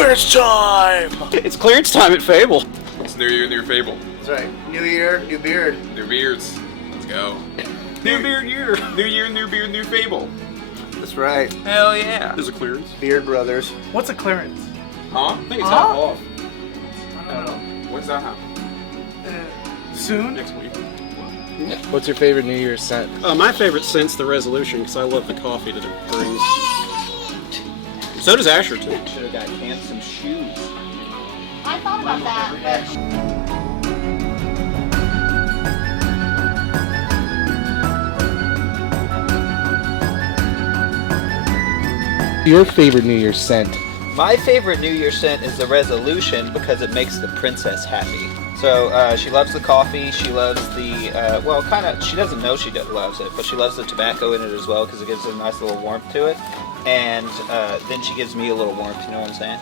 Clearance time! It's clearance time at Fable. It's New Year, New Fable. That's right. New year, new beard. New beards. Let's go. New beard year. New Year, New Beard, New Fable. That's right. Hell yeah. There's a clearance. Beard Brothers. What's a clearance? Huh? I think it's half off. I don't know. When's that happen? Soon? Next week. What's your favorite New Year's scent? My favorite scent's the resolution because I love the coffee that it brings. So does Asher too. Should have got Cam some shoes. I thought about that, but Your favorite New Year's scent? My favorite New Year scent is the resolution because it makes the princess happy. So she loves the coffee, she loves the, she doesn't know she loves it, but she loves the tobacco in it as well because it gives a nice little warmth to it. And then she gives me a little warmth, you know what I'm saying?